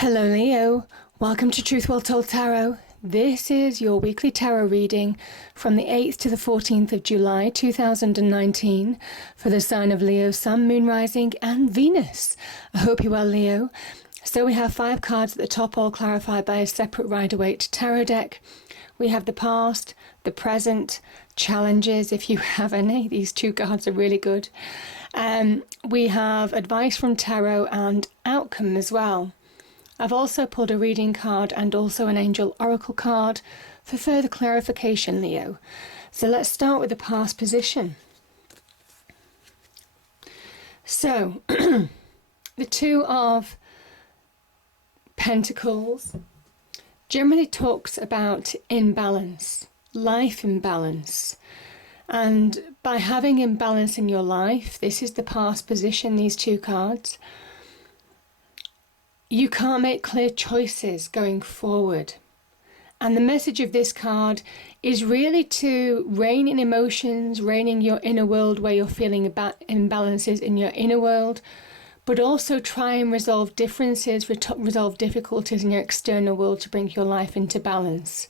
Hello Leo, welcome to Truth Well Told Tarot. This is your weekly tarot reading from the 8th to the 14th of July 2019 for the sign of Leo, Sun, Moon, Rising and Venus. I hope you're well, Leo. So we have 5 cards at the top, all clarified by a separate Rider-Waite tarot deck. We have the past, the present, challenges if you have any. These 2 cards are really good. We have advice from tarot and outcome as well. I've also pulled a reading card and also an angel oracle card for further clarification, Leo. So let's start with the past position. So, the 2 of Pentacles generally talks about imbalance, life imbalance. And by having imbalance in your life, this is the past position, these 2 cards. You can't make clear choices going forward. And the message of this card is really to rein in emotions, rein in your inner world where you're feeling about imbalances in your inner world, but also try and resolve differences, resolve difficulties in your external world to bring your life into balance.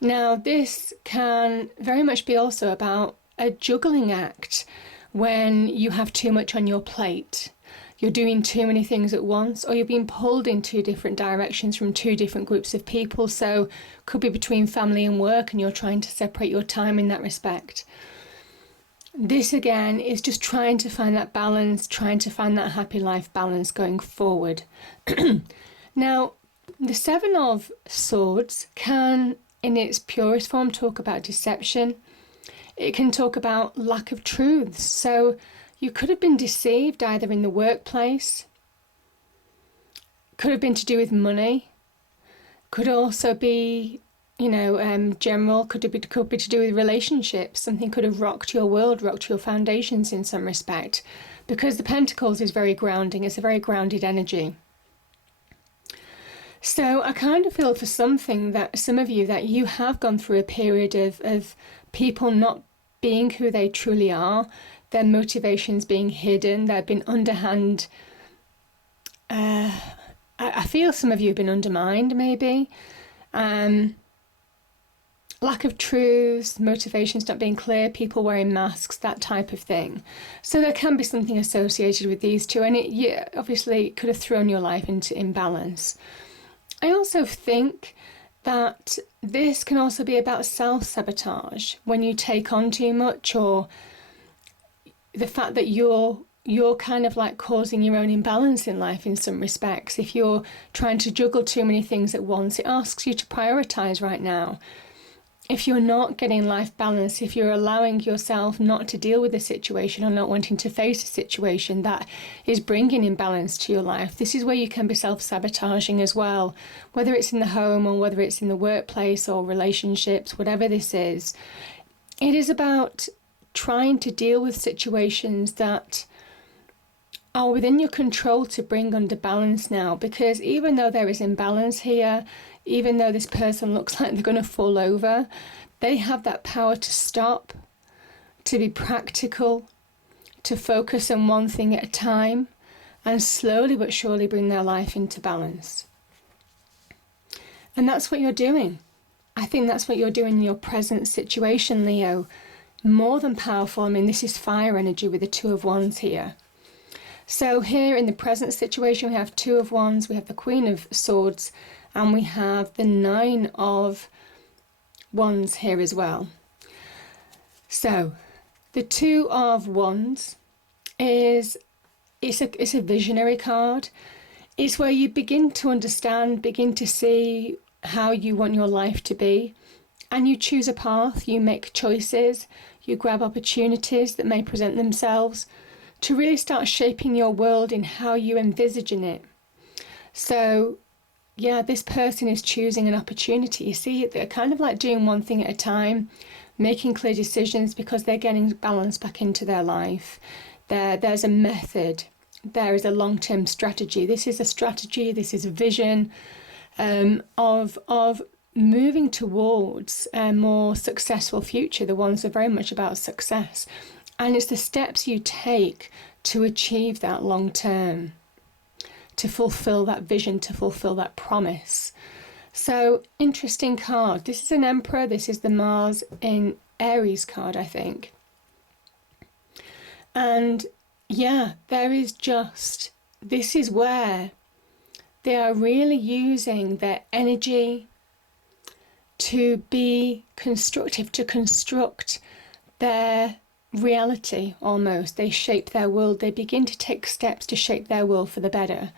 Now, this can very much be also about a juggling act when you have too much on your plate. You're doing too many things at once, or you're being pulled in 2 different directions from 2 different groups of people. So could be between family and work, and you're trying to separate your time in that respect. This again is just trying to find that balance, trying to find that happy life balance going forward. Now, the 7 of Swords can, in its purest form, talk about deception. It can talk about lack of truths. So you could have been deceived either in the workplace, could have been to do with money, could also be, general, could be to do with relationships. Something could have rocked your world, rocked your foundations in some respect, because the Pentacles is very grounding. It's a very grounded energy. So I kind of feel for some of you that you have gone through a period of people not being who they truly are, their motivations being hidden, they've been underhand. I feel some of you have been undermined, maybe. Lack of truths, motivations not being clear, people wearing masks, that type of thing. So there can be something associated with these 2, and it obviously could have thrown your life into imbalance. I also think that this can also be about self-sabotage, when you take on too much, or the fact that you're kind of like causing your own imbalance in life in some respects. If you're trying to juggle too many things at once, it asks you to prioritize right now. If you're not getting life balance, if you're allowing yourself not to deal with a situation or not wanting to face a situation that is bringing imbalance to your life, this is where you can be self-sabotaging as well, whether it's in the home or whether it's in the workplace or relationships, whatever this is. It is about trying to deal with situations that are within your control to bring under balance now, because even though there is imbalance here, even though this person looks like they're going to fall over, they have that power to stop, to be practical, to focus on one thing at a time, and slowly but surely bring their life into balance. And that's what you're doing. I think that's what you're doing in your present situation, Leo. More than powerful. I mean, this is fire energy with the 2 of Wands here. So here in the present situation, we have 2 of Wands, we have the Queen of Swords, and we have the 9 of Wands here as well. So the 2 of Wands it's a visionary card. It's where you begin to understand, begin to see how you want your life to be. And you choose a path, you make choices, you grab opportunities that may present themselves to really start shaping your world in how you envisage in it. So, yeah, this person is choosing an opportunity. You see, they're kind of like doing one thing at a time, making clear decisions because they're getting balance back into their life. There's a method. There is a long-term strategy. This is a strategy, this is a vision of moving towards a more successful future. The ones are very much about success. And it's the steps you take to achieve that long term. to fulfill that vision, to fulfill that promise. So, interesting card. This is an Emperor. This is the Mars in Aries card, I think. And yeah, this is where they are really using their energy to be constructive, to construct their reality almost. They shape their world. They begin to take steps to shape their world for the better.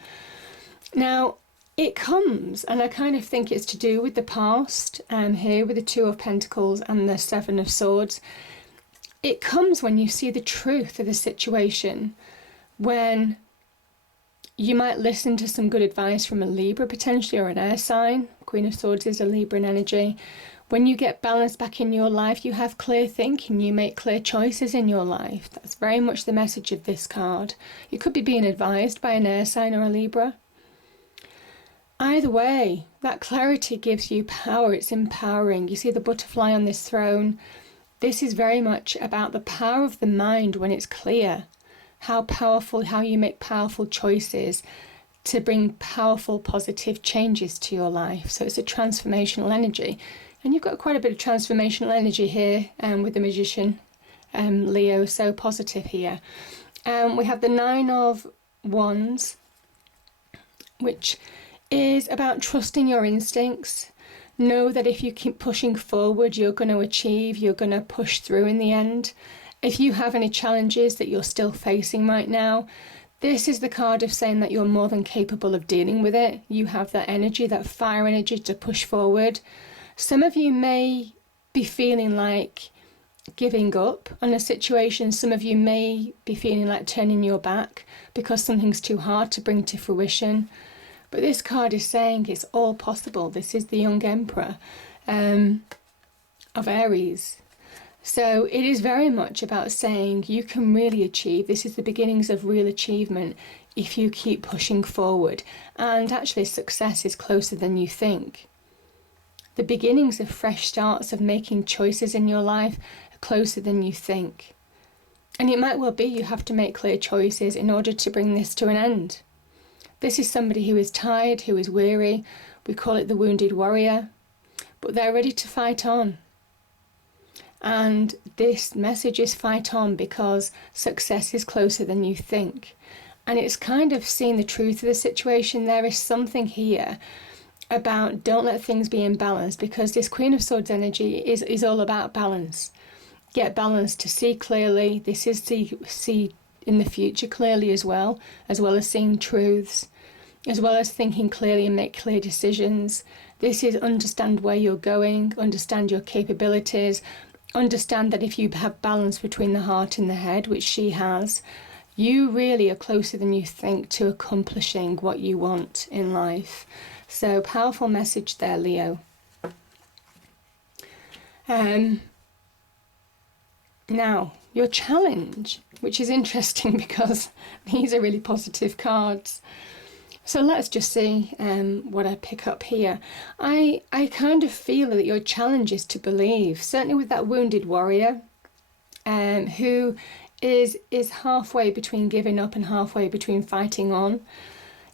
Now, it comes, and I kind of think it's to do with the past, here with the Two of Pentacles and the Seven of Swords. It comes when you see the truth of the situation, when you might listen to some good advice from a Libra potentially, or an air sign. Queen of Swords is a Libran energy. When you get balance back in your life, you have clear thinking, you make clear choices in your life. That's very much the message of this card. You could be being advised by an air sign or a Libra. Either way, that clarity gives you power. It's empowering. You see the butterfly on this throne. This is very much about the power of the mind when it's clear. How you make powerful choices to bring powerful, positive changes to your life. So it's a transformational energy. And you've got quite a bit of transformational energy here with the Magician, Leo, so positive here. We have the Nine of Wands, which is about trusting your instincts. Know that if you keep pushing forward, you're going to achieve, you're going to push through in the end. If you have any challenges that you're still facing right now, this is the card of saying that you're more than capable of dealing with it. You have that energy, that fire energy to push forward. Some of you may be feeling like giving up on a situation. Some of you may be feeling like turning your back because something's too hard to bring to fruition. But this card is saying it's all possible. This is the young Emperor of Aries. So it is very much about saying you can really achieve. This is the beginnings of real achievement if you keep pushing forward. And actually success is closer than you think. The beginnings of fresh starts, of making choices in your life, are closer than you think. And it might well be you have to make clear choices in order to bring this to an end. This is somebody who is tired, who is weary. We call it the wounded warrior. But they're ready to fight on. And this message is fight on because success is closer than you think. And it's kind of seeing the truth of the situation. There is something here about don't let things be imbalanced, because this Queen of Swords energy is all about balance. Get balance to see clearly. This is see in the future clearly as well as seeing truths, as well as thinking clearly and make clear decisions. This is understand where you're going, understand your capabilities, understand that if you have balance between the heart and the head, which she has, you really are closer than you think to accomplishing what you want in life. So powerful message there, Leo. Now, your challenge, which is interesting because these are really positive cards. So let's just see what I pick up here. I kind of feel that your challenge is to believe, certainly with that wounded warrior, who is halfway between giving up and halfway between fighting on,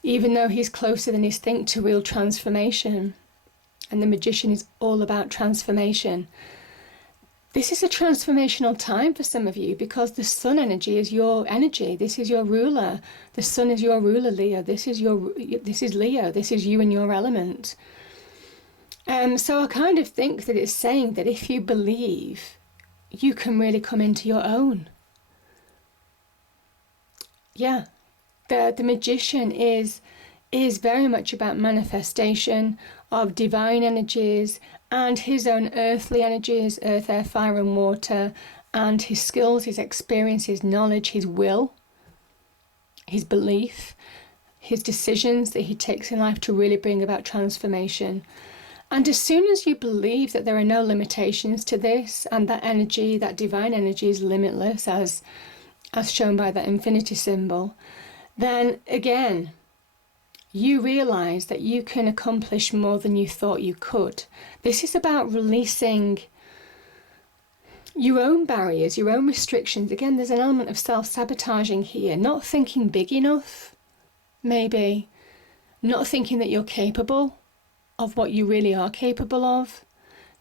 even though he's closer than he thinks to real transformation. And the Magician is all about transformation. This is a transformational time for some of you because the Sun energy is your energy. This is your ruler. The Sun is your ruler, Leo. This is Leo. This is you and your element. So I kind of think that it's saying that if you believe, you can really come into your own. Yeah. The Magician is very much about manifestation of divine energies and his own earthly energies, earth, air, fire and water, and his skills, his experience, his knowledge, his will, his belief, his decisions that he takes in life to really bring about transformation. And as soon as you believe that there are no limitations to this, and that energy, that divine energy is limitless, as shown by that infinity symbol, then again, you realize that you can accomplish more than you thought you could. This is about releasing your own barriers, your own restrictions. Again, there's an element of self-sabotaging here, not thinking big enough, maybe, not thinking that you're capable of what you really are capable of.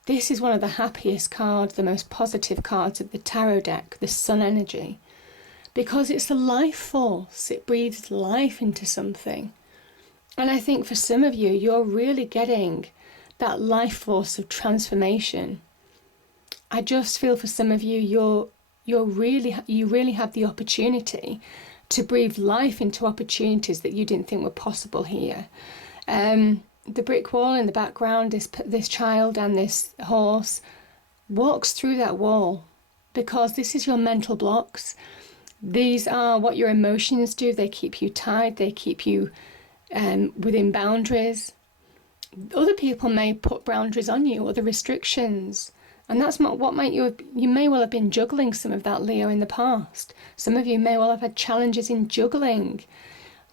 This is one of the happiest cards, the most positive cards of the tarot deck, the sun energy, because it's a life force. It breathes life into something. And I think for some of you, you're really getting that life force of transformation. I just feel for some of you, you really have the opportunity to breathe life into opportunities that you didn't think were possible here. The brick wall in the background, this child and this horse walks through that wall because this is your mental blocks. These are what your emotions do. They keep you tied. They keep you within boundaries. Other people may put boundaries on you, other restrictions. And that's not what you may well have been juggling some of that, Leo, in the past. Some of you may well have had challenges in juggling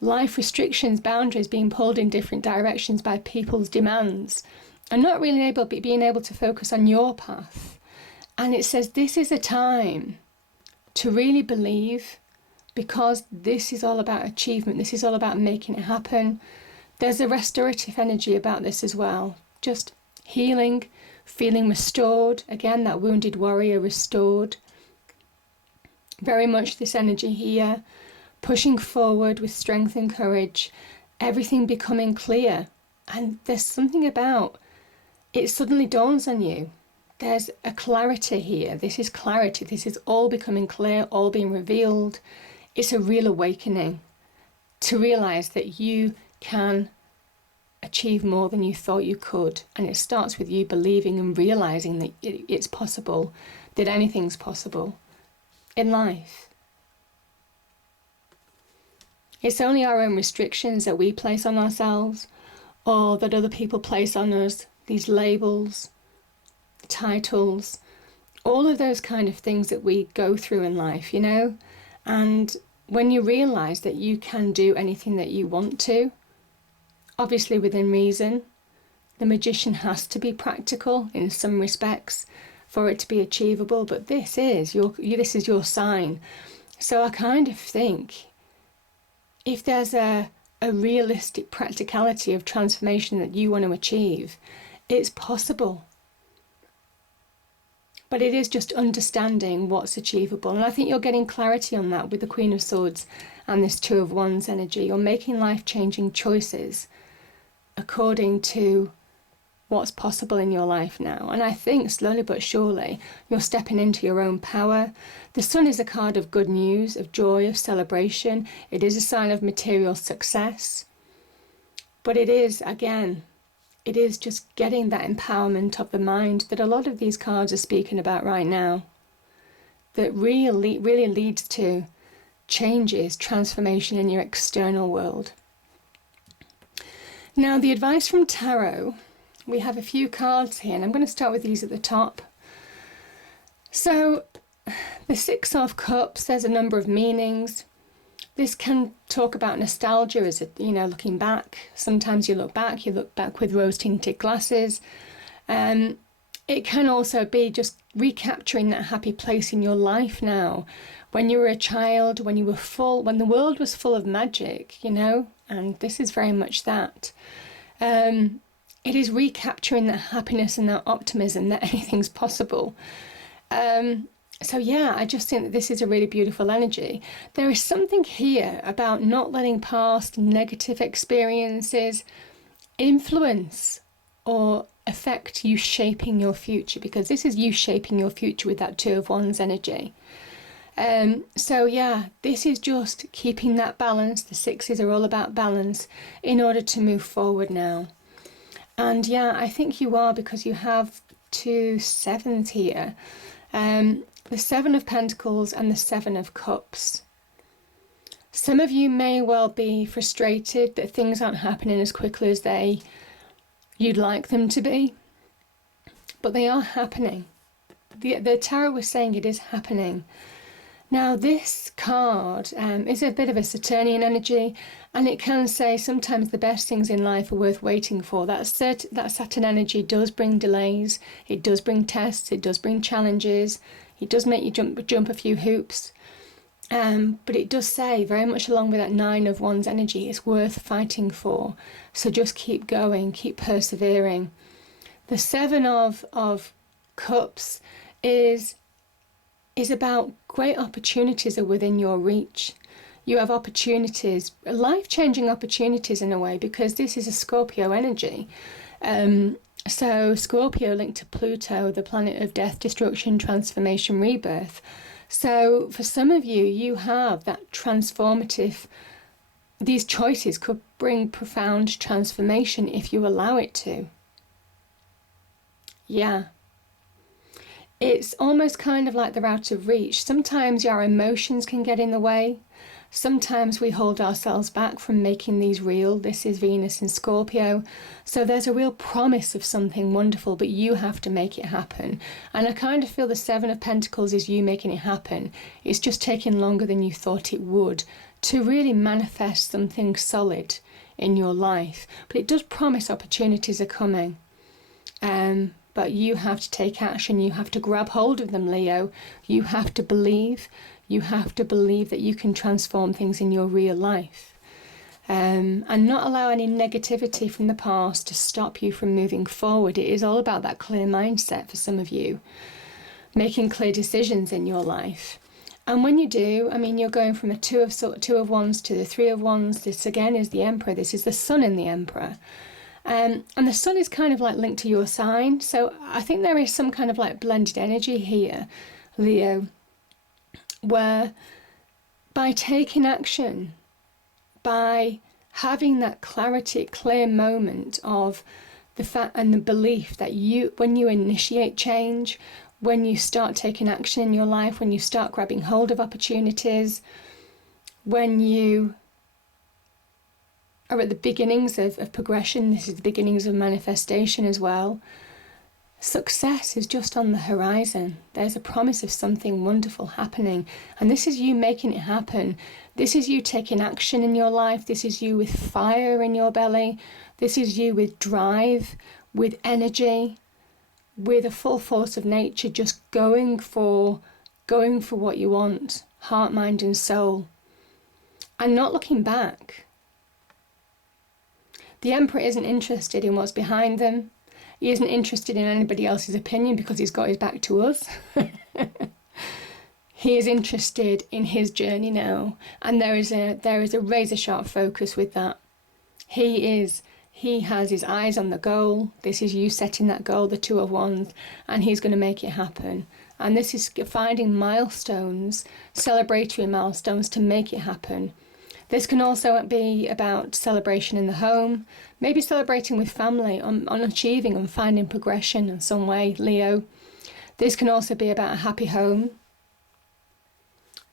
life restrictions, boundaries, being pulled in different directions by people's demands and not really being able to focus on your path. And it says this is a time to really believe, because this is all about achievement. This is all about making it happen. There's a restorative energy about this as well. Just healing, feeling restored. Again, that wounded warrior restored. Very much this energy here. Pushing forward with strength and courage. Everything becoming clear. And there's something about it suddenly dawns on you. There's a clarity here. This is clarity. This is all becoming clear, all being revealed. It's a real awakening to realise that you can achieve more than you thought you could. And it starts with you believing and realising that it's possible, that anything's possible in life. It's only our own restrictions that we place on ourselves or that other people place on us, these labels, titles, all of those kind of things that we go through in life, you know. And when you realise that you can do anything that you want to, obviously within reason, the magician has to be practical in some respects for it to be achievable, but this is your sign. So I kind of think if there's a realistic practicality of transformation that you want to achieve, it's possible. But it is just understanding what's achievable. And I think you're getting clarity on that with the Queen of Swords and this Two of Wands energy. You're making life-changing choices according to what's possible in your life now. And I think slowly but surely you're stepping into your own power. The Sun is a card of good news, of joy, of celebration. It is a sign of material success. But it is, again, it is just getting that empowerment of the mind that a lot of these cards are speaking about right now, that really leads to changes, transformation in your external world. Now, the advice from Tarot, we have a few cards here, and I'm going to start with these at the top. So, the Six of Cups, there's a number of meanings. This can talk about nostalgia as, looking back. Sometimes you look back with rose-tinted glasses. It can also be just recapturing that happy place in your life now. When you were a child, when the world was full of magic, and this is very much that. It is recapturing that happiness and that optimism that anything's possible. So yeah, I just think that this is a really beautiful energy. There is something here about not letting past negative experiences influence or affect you shaping your future, because this is you shaping your future with that Two of Wands energy. So yeah, this is just keeping that balance. The sixes are all about balance in order to move forward now. And yeah, I think you are, because you have two sevens here. The Seven of Pentacles and the Seven of Cups. Some of you may well be frustrated that things aren't happening as quickly as you'd like them to be, but they are happening. The tarot was saying it is happening. Now, this card is a bit of a Saturnian energy, and it can say sometimes the best things in life are worth waiting for. That Saturn energy does bring delays, it does bring tests, it does bring challenges, it does make you jump a few hoops. But it does say, very much along with that 9 of Wands energy, it's worth fighting for. So just keep going, keep persevering. The 7 of Cups is about great opportunities are within your reach. You have opportunities, life-changing opportunities in a way, because this is a Scorpio energy. So Scorpio linked to Pluto, the planet of death, destruction, transformation, rebirth. So for some of you, you have that transformative, these choices could bring profound transformation if you allow it to. Yeah. It's almost kind of like they're out of reach. Sometimes our emotions can get in the way. Sometimes we hold ourselves back from making these real. This is Venus in Scorpio. So there's a real promise of something wonderful, but you have to make it happen. And I kind of feel the 7 of Pentacles is you making it happen. It's just taking longer than you thought it would to really manifest something solid in your life. But it does promise opportunities are coming. But you have to take action. You have to grab hold of them, Leo. You have to believe. You have to believe that you can transform things in your real life. And not allow any negativity from the past to stop you from moving forward. It is all about that clear mindset for some of you. Making clear decisions in your life. And when you do, I mean, you're going from a 2 of Wands to the 3 of Wands. This again is the Emperor. This is the Sun in the Emperor. And the Sun is kind of like linked to your sign. So I think there is some kind of like blended energy here, Leo, where by taking action, by having that clarity, clear moment of the fact and the belief that when you initiate change, when you start taking action in your life, when you start grabbing hold of opportunities, when you are at the beginnings of progression, this is the beginnings of manifestation as well. Success is just on the horizon. There's a promise of something wonderful happening. And this is you making it happen. This is you taking action in your life. This is you with fire in your belly. This is you with drive, with energy, with a full force of nature, just going for what you want, heart, mind and soul, and not looking back. The Emperor isn't interested in what's behind them. He isn't interested in anybody else's opinion because he's got his back to us. He is interested in his journey now, and there is a razor sharp focus with that. He has his eyes on the goal. This is you setting that goal, the 2 of Wands, and he's going to make it happen. And this is finding milestones, celebratory milestones to make it happen. This can also be about celebration in the home, maybe celebrating with family on achieving and finding progression in some way, Leo. This can also be about a happy home.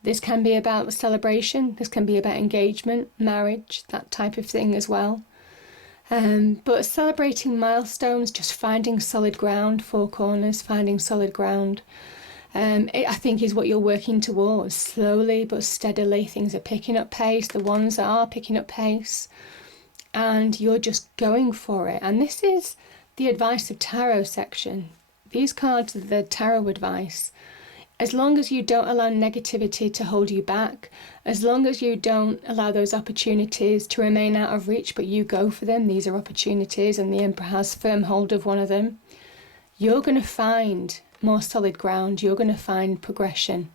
This can be about celebration. This can be about engagement, marriage, that type of thing as well. But celebrating milestones, just finding solid ground, 4 corners, finding solid ground. I think is what you're working towards. Slowly but steadily, things are picking up pace. The ones are picking up pace. And you're just going for it. And this is the advice of tarot section. These cards are the tarot advice. As long as you don't allow negativity to hold you back, as long as you don't allow those opportunities to remain out of reach, but you go for them, these are opportunities, and the Emperor has firm hold of one of them, you're going to find more solid ground. You're going to find progression,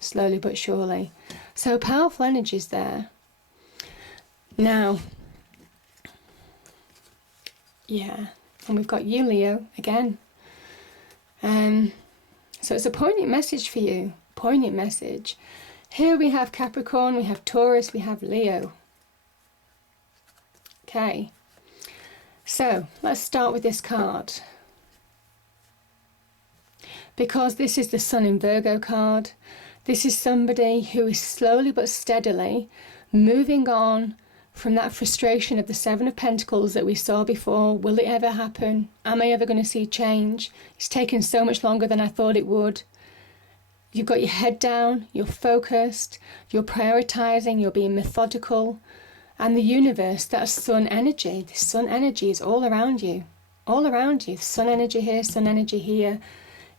slowly but surely. So powerful energies there. Now, yeah, and we've got you, Leo, again. So it's a poignant message for you, poignant message. Here we have Capricorn, we have Taurus, we have Leo. Okay, so let's start with this card. Because this is the Sun in Virgo card. This is somebody who is slowly but steadily moving on from that frustration of the 7 of Pentacles that we saw before. Will it ever happen? Am I ever going to see change? It's taken so much longer than I thought it would. You've got your head down, you're focused, you're prioritizing, you're being methodical. And the universe, that sun energy, the sun energy is all around you. All around you. Sun energy here, sun energy here.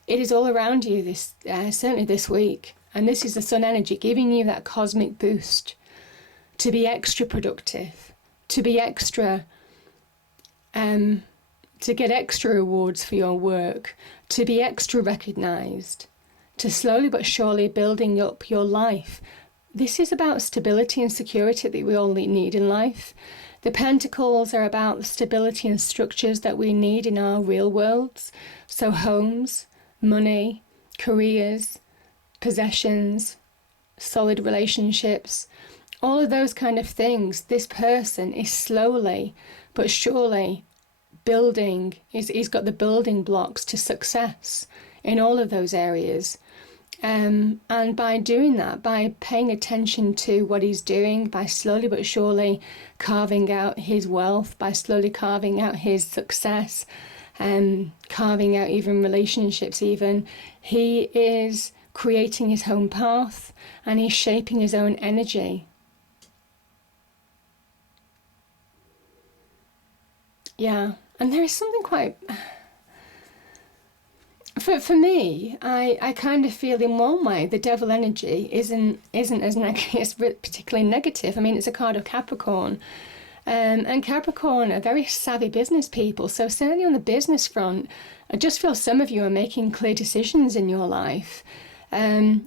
It is all around you, certainly this week. And this is the sun energy giving you that cosmic boost to be extra productive, to be extra, to get extra rewards for your work, to be extra recognized, to slowly but surely building up your life. This is about stability and security that we all need in life. The Pentacles are about the stability and structures that we need in our real worlds. So homes, money, careers, possessions, solid relationships, all of those kind of things. This person is slowly but surely building, he's got the building blocks to success in all of those areas. And by doing that, by paying attention to what he's doing, by slowly but surely carving out his wealth, by slowly carving out his success, carving out even relationships even, he is creating his own path and he's shaping his own energy. Yeah, and there is something quite... For me, I kind of feel in one way the devil energy isn't as it's particularly negative. I mean, it's a card of Capricorn, and Capricorn are very savvy business people. So certainly on the business front, I just feel some of you are making clear decisions in your life.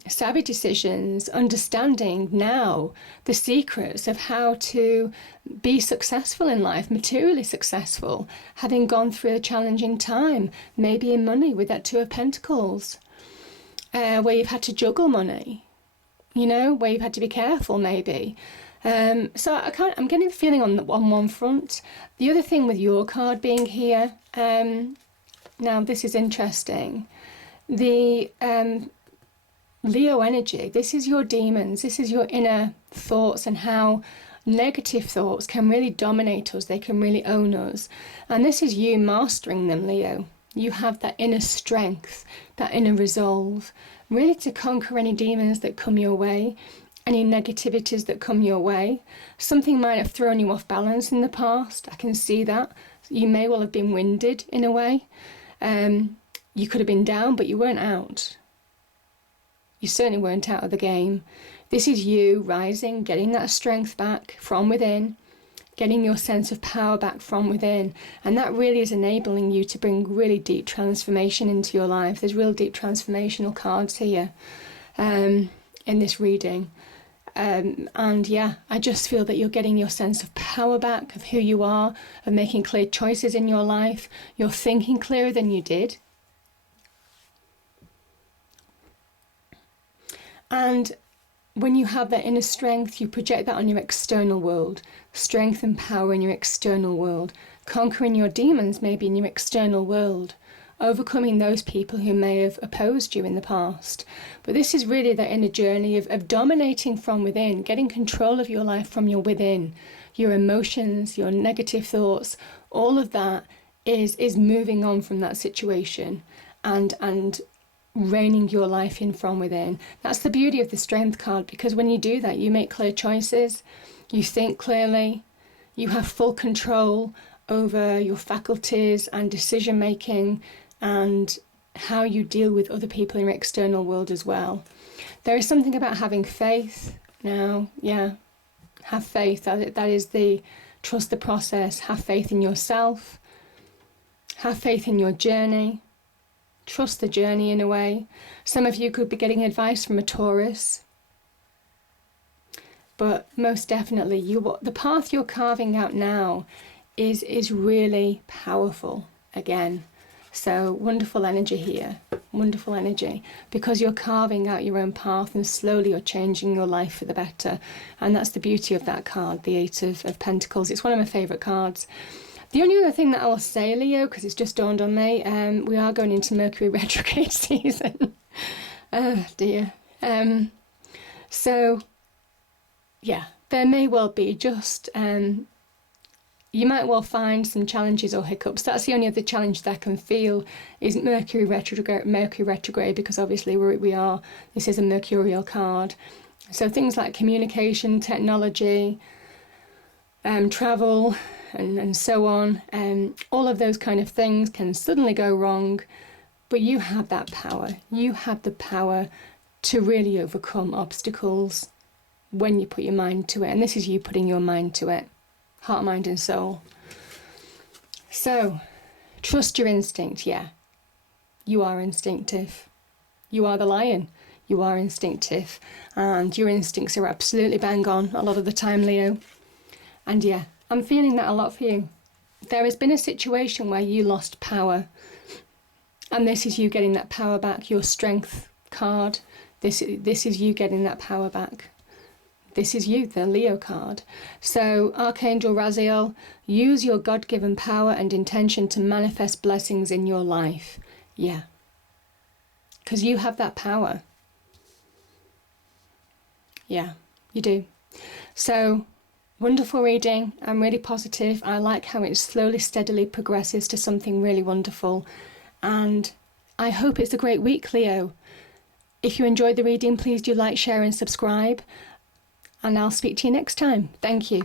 Savvy decisions, understanding now the secrets of how to be successful in life, materially successful, having gone through a challenging time, maybe in money with that Two of Pentacles, where you've had to juggle money, where you've had to be careful maybe. So I'm getting the feeling on one front. The other thing with your card being here, now this is interesting. The Leo energy, this is your demons, this is your inner thoughts and how negative thoughts can really dominate us, they can really own us. And this is you mastering them, Leo. You have that inner strength, that inner resolve, really to conquer any demons that come your way, any negativities that come your way. Something might have thrown you off balance in the past, I can see that. You may well have been winded in a way. You could have been down, but you weren't out. You certainly weren't out of the game. This is you rising, getting that strength back from within, getting your sense of power back from within. And that really is enabling you to bring really deep transformation into your life. There's real deep transformational cards here in this reading. And yeah, I just feel that you're getting your sense of power back, of who you are, of making clear choices in your life. You're thinking clearer than you did. And when you have that inner strength, you project that on your external world. Strength and power in your external world. Conquering your demons maybe in your external world. Overcoming those people who may have opposed you in the past. But this is really that inner journey of dominating from within, getting control of your life from your within. Your emotions, your negative thoughts, all of that is moving on from that situation and reining your life in from within. That's the beauty of the Strength card, because when you do that, you make clear choices, you think clearly, you have full control over your faculties and decision making and how you deal with other people in your external world as well. There is something about having faith now. Yeah, have faith. That is the trust the process. Have faith in yourself. Have faith in your journey. Trust the journey in a way. Some of you could be getting advice from a Taurus. But most definitely, the path you're carving out now is really powerful again. So wonderful energy here. Wonderful energy. Because you're carving out your own path and slowly you're changing your life for the better. And that's the beauty of that card, the Eight of Pentacles. It's one of my favourite cards. The only other thing that I'll say, Leo, because it's just dawned on me, we are going into Mercury retrograde season. Oh dear. So, yeah, there may well be just, you might well find some challenges or hiccups. That's the only other challenge that I can feel is Mercury retrograde, because obviously this is a mercurial card. So things like communication, technology, travel, and so on, all of those kind of things can suddenly go wrong, but you have that power. You have the power to really overcome obstacles when you put your mind to it. And this is you putting your mind to it. Heart, mind and soul. So, trust your instinct, yeah. You are instinctive. You are the lion. You are instinctive. And your instincts are absolutely bang on a lot of the time, Leo. And yeah, I'm feeling that a lot for you. There has been a situation where you lost power. And this is you getting that power back. Your strength card. This is you getting that power back. This is you, the Leo card. So, Archangel Raziel, use your God-given power and intention to manifest blessings in your life. Yeah. Because you have that power. Yeah, you do. So, wonderful reading. I'm really positive. I like how it slowly, steadily progresses to something really wonderful. And I hope it's a great week, Leo. If you enjoyed the reading, please do like, share and subscribe. And I'll speak to you next time. Thank you.